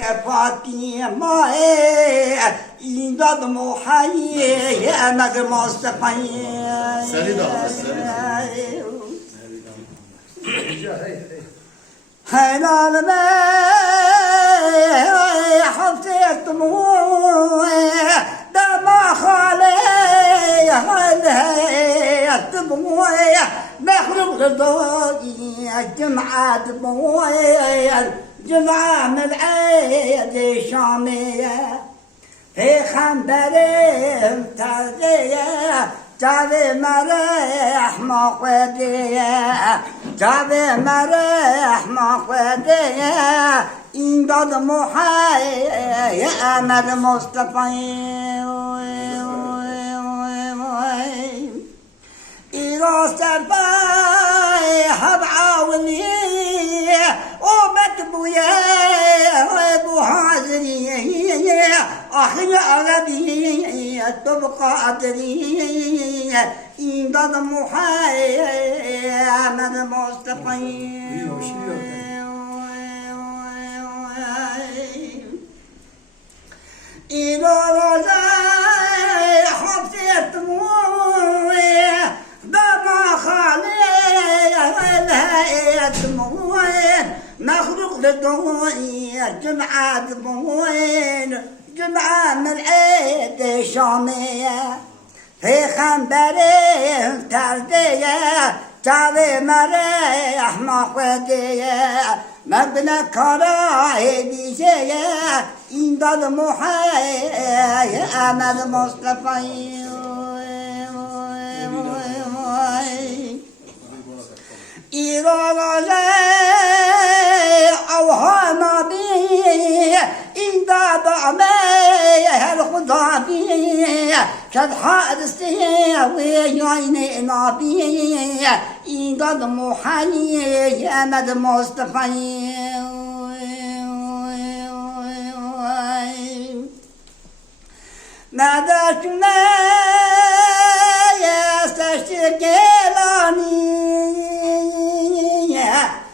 فاطمه این داد محیی احمد مصطفی حلال ما حفظت دموع دم خالي دموع نخلق رضوي الجمعة دموع جمعة من العيد الشامية في خنبري ترقية جابي مريح مقودية جابي مريح مقودية این داد محی احمد مصطفی ایرا سرفای حب عاونی ومتبوية وابو حاضري اخي عربي تبقى ادري ان ضد محي احمد مصطفى إلى رجاء حفظت موي دمع خالي الهيئة موين مخلوق للدوين جمعة دموين جمعة من العيد الشامية في خنبري تردية تعبي مريح مقودية مبنى كراهي بيشية این داد محی احمد مصطفی ایران اوهانا بی این داد عمی هر خدا بی شد حادثی و یاین نابی این داد محی احمد مصطفی مدركنا يستشكلاني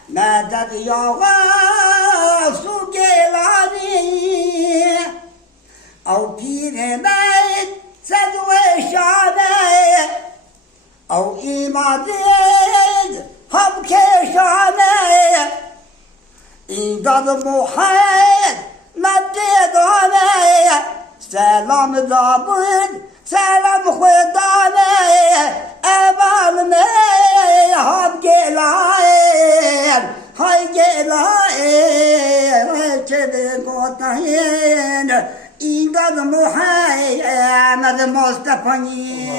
مدد يغاص كيلاني أو بير بيت سدوى شاني أو إيمادين هم كيشاني إن ضد محيط مدداني سلام دابود سلام خدانه اول می هم گلاین های گلاین چه بگوتاین این داد محی احمد مصطفی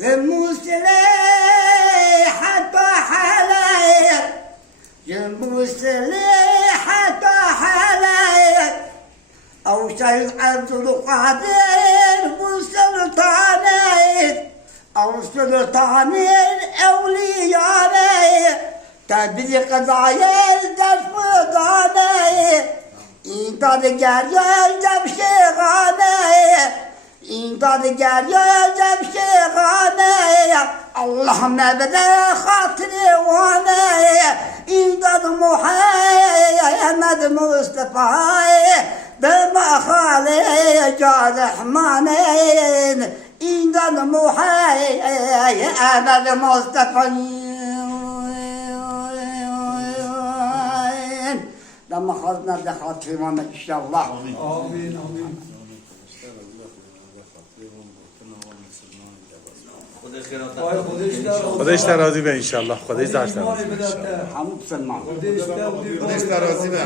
المسلح حتى حالي المسلح حتى حالي أو شيخ عبد القادر والسلطاني أو سلطاني أولياني تبدي قضايا الدف ضاني إنت رجال جب شيخاني إنت رجال جب شيخاني اللهم بدا خاطري واني إنت محي أحمد مصطفى بما خالي جارح مانين إنت محي أحمد مصطفى لما خذنا بخاطرنا إن شاء الله آمين آمين خودش ترازی به انشالله خودش درست ترازی به حمود سلمان خودش ترازی به